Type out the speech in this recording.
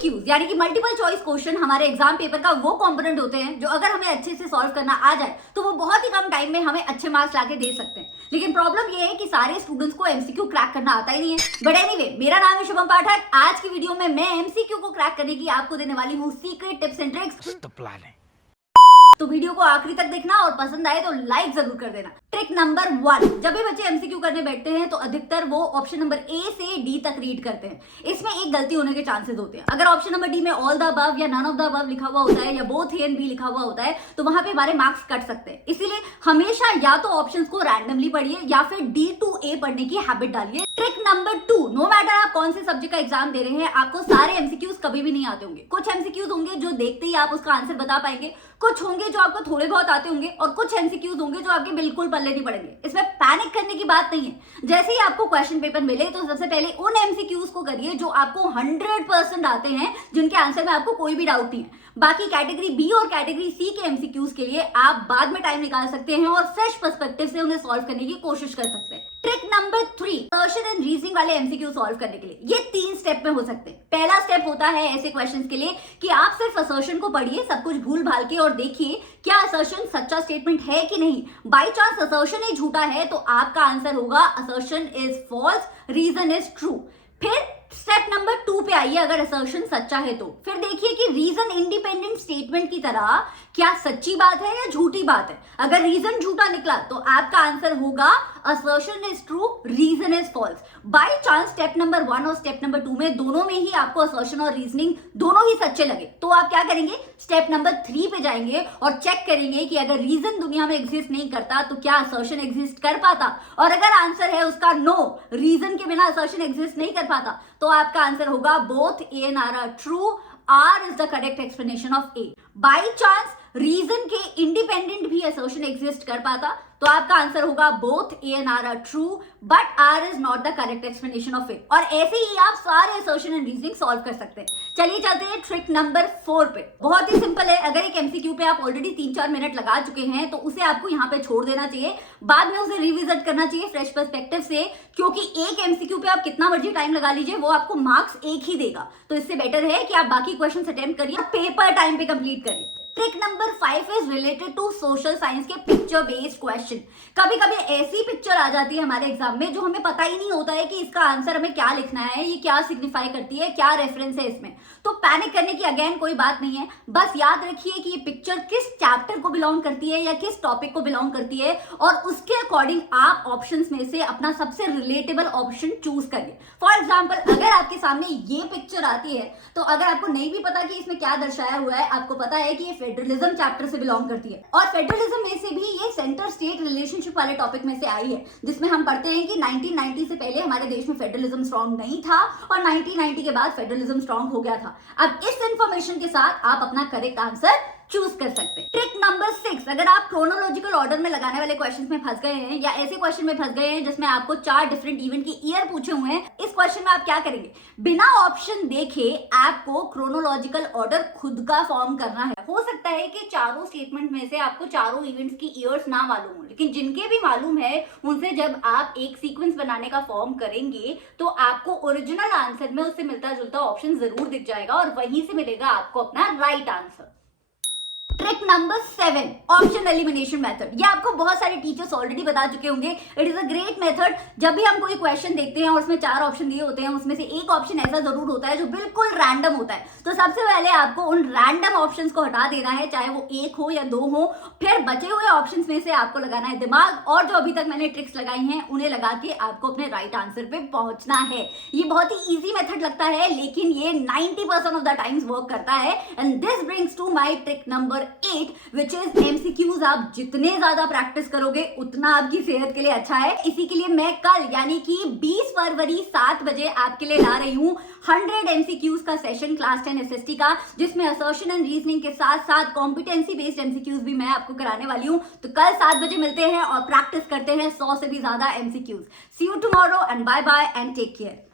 MCQs यानी कि multiple choice question हमारे एग्जाम पेपर का वो कंपोनेंट होते हैं जो अगर हमें अच्छे से सॉल्व करना आ जाए तो वो बहुत ही कम टाइम में हमें अच्छे मार्क्स लाके दे सकते हैं। लेकिन प्रॉब्लम ये है कि सारे स्टूडेंट्स को एमसीक्यू क्रैक करना आता ही नहीं है। बट एनीवे, मेरा नाम है शुभम पाठक। आज की वीडियो में मैं एमसीक्यू को क्रैक करने की आपको देने वाली हूँ सीक्रेट टिप्स एंड ट्रिक्स। तो वीडियो को आखिरी तक देखना और पसंद आए तो लाइक जरूर कर देना। ट्रिक नंबर 1, जब भी बच्चे एमसीक्यू करने बैठते हैं तो अधिकतर वो ऑप्शन नंबर ए से डी तक रीड करते हैं। इसमें एक गलती होने के चांसेस होते हैं। अगर ऑप्शन नंबर डी में ऑल द अबव या नन ऑफ द अबव लिखा हुआ होता है या बोथ ए एंड बी लिखा हुआ होता है तो वहां पे हमारे मार्क्स कट सकते हैं। इसीलिए हमेशा या तो ऑप्शंस को रैंडमली पढ़िए या फिर डी टू ए पढ़ने की हैबिट डालिए। ट्रिक नंबर 2, नो मैटर आप कौन से सब्जेक्ट का एग्जाम दे रहे हैं, आपको सारे एमसीक्यूज कभी भी नहीं आते होंगे। कुछ एमसीक्यूज होंगे जो देखते ही आप उसका आंसर बता पाएंगे, कुछ होंगे जो आपको थोड़े बहुत आते होंगे और कुछ एमसीक्यूज होंगे जो आपके बिल्कुल पल्ले नहीं पड़ेंगे। इसमें पैनिक करने की बात नहीं है। जैसे ही आपको क्वेश्चन पेपर मिले तो सबसे पहले उन एमसीक्यूज को करिए जो आपको 100% आते हैं, जिनके आंसर में आपको कोई भी डाउट नहीं है। बाकी कैटेगरी बी और कैटेगरी सी के एमसीक्यूज के लिए आप बाद में टाइम निकाल सकते हैं और फ्रेश पर्सपेक्टिव से उन्हें सॉल्व करने की कोशिश कर सकते हैं। Trick number 3, assertion and reasoning वाले एमसीक्यू सॉल्व करने के लिए ये 3 स्टेप में हो सकते हैं। पहला स्टेप होता है ऐसे क्वेश्चंस के लिए कि आप सिर्फ असर्शन को पढ़िए, सब कुछ भूल भाल के, और देखिए क्या असर्शन सच्चा स्टेटमेंट है कि नहीं। बाई चांस असर्शन ही झूठा है तो आपका आंसर होगा assertion is false, reason is true. फिर स्टेप नंबर 2 पे आइए। अगर असर्शन सच्चा है तो फिर देखिए कि रीजन इंडिपेंडेंट स्टेटमेंट की तरह क्या सच्ची बात है या झूठी बात है। अगर रीजन झूठा निकला तो आपका आंसर होगा assertion is true, reason is false. By chance step number 1 और स्टेप नंबर 2 में दोनों में ही आपको असर्शन और रीजनिंग दोनों ही सच्चे लगे तो आप क्या करेंगे, स्टेप नंबर 3 पे जाएंगे और चेक करेंगे कि अगर रीजन दुनिया में एग्जिस्ट नहीं करता तो क्या असर्शन एग्जिस्ट कर पाता। और अगर आंसर है उसका नो, रीजन के बिना असर्शन एग्जिस्ट नहीं कर पाता, तो आपका आंसर होगा both A and R are true, R is the correct explanation of A. By chance reason के इंडिपेंडेंट भी असर्शन एग्जिस्ट कर पाता तो आपका आंसर होगा both A and R are true but R is not the correct explanation of A. और ऐसे ही आप सारे असर्शन एंड रीजनिंग सॉल्व कर सकते हैं। चलिए चलते हैं ट्रिक नंबर 4 पे। बहुत ही सिंपल है। अगर एक एमसीक्यू पे आप ऑलरेडी 3-4 मिनट लगा चुके हैं तो उसे आपको यहाँ पे छोड़ देना चाहिए, बाद में उसे रिविजिट करना चाहिए फ्रेश पर्सपेक्टिव से, क्योंकि एक एमसीक्यू पे आप कितना मर्जी टाइम लगा लीजिए वो आपको मार्क्स एक ही देगा। तो इससे बेटर है कि आप बाकी क्वेश्चन अटेम्प्ट करिए, पेपर टाइम पे कंप्लीट करिए। Trick number 5 is related to social science के पिक्चर बेस्ड क्वेश्चन। कभी कभी ऐसी पिक्चर आ जाती है हमारे एग्जाम में जो हमें पता ही नहीं होता है कि इसका आंसर हमें क्या लिखना है, ये क्या सिग्निफाई करती है, क्या रेफरेंस है इसमें। तो पैनिक करने की अगेन कोई बात नहीं है। बस याद रखिए कि ये पिक्चर किस चैप्टर को बिलोंग करती है या किस टॉपिक को बिलोंग करती है और उसके अकॉर्डिंग आप ऑप्शंस में से अपना सबसे रिलेटेबल ऑप्शन चूज करिए। फॉर एग्जाम्पल, अगर आपके सामने ये पिक्चर आती है तो अगर आपको नहीं भी पता कि इसमें क्या दर्शाया हुआ है, आपको पता है कि ये फेडरलिज्म चैप्टर से बिलोंग करती है और फेडरलिज्म में से भी ये सेंटर स्टेट रिलेशनशिप वाले टॉपिक में से आई है, जिसमें हम पढ़ते हैं कि 1990 से पहले हमारे देश में फेडरलिज्म स्ट्रांग नहीं था और 1990 के बाद फेडरलिज्म स्ट्रांग हो गया था। अब इस इंफॉर्मेशन के साथ आप अपना करेक्ट आंसर चूज कर सकते हैं। ट्रिक नंबर 6, अगर आप क्रोनोलॉजिकल ऑर्डर में लगाने वाले क्वेश्चंस में फंस गए हैं या ऐसे क्वेश्चन में फंस गए हैं जिसमें आपको 4 डिफरेंट इवेंट की ईयर पूछे हुए हैं, इस क्वेश्चन में आप क्या करेंगे, बिना ऑप्शन देखे आपको क्रोनोलॉजिकल ऑर्डर खुद का फॉर्म करना है। हो सकता है कि चारों स्टेटमेंट में से आपको चारों इवेंट्स की ईयर्स ना मालूम हो, लेकिन जिनके भी मालूम है उनसे जब आप एक सीक्वेंस बनाने का फॉर्म करेंगे तो आपको ओरिजिनल आंसर में उससे मिलता जुलता ऑप्शन जरूर दिख जाएगा और वहीं से मिलेगा आपको अपना right answer. Trick number 7, option elimination method. ये आपको बहुत सारे टीचर्स ऑलरेडी बता चुके होंगे। It is a great method. जब भी हम कोई क्वेश्चन देखते हैं और उसमें 4 ऑप्शन दिए होते हैं, उसमें से एक ऑप्शन ऐसा जरूर होता है जो बिल्कुल रैंडम होता है। तो सबसे पहले आपको उन रैंडम ऑप्शंस को हटा देना है, चाहे वो 1 हो या 2 हो। फिर बचे हुए ऑप्शंस में से आपको लगाना है दिमाग और जो अभी तक मैंने ट्रिक्स लगाई हैं उन्हें लगा के आपको अपने राइट आंसर पे पहुंचना है। ये बहुत ही ईजी मेथड लगता है लेकिन ये 90% ऑफ द टाइम्स वर्क करता है। And this brings to my trick number 8 which is MCQs. आप जितने ज्यादा प्रैक्टिस करोगे उतना आपकी सेहत के लिए अच्छा है। इसी के लिए मैं कल यानी कि 20 फरवरी 7 बजे आपके लिए ला रही हूँ 100 एमसीक्यूज का सेशन क्लास 10 एसएसटी का, जिसमें असर्शन एंड रीजनिंग के साथ साथ कॉम्पिटेंसी बेस्ड एमसीक्यूज भी मैं आपको कराने वाली हूँ। तो कल 7 बजे मिलते हैं और प्रैक्टिस करते हैं 100 से भी ज्यादा MCQs. See you tomorrow and bye bye and take care.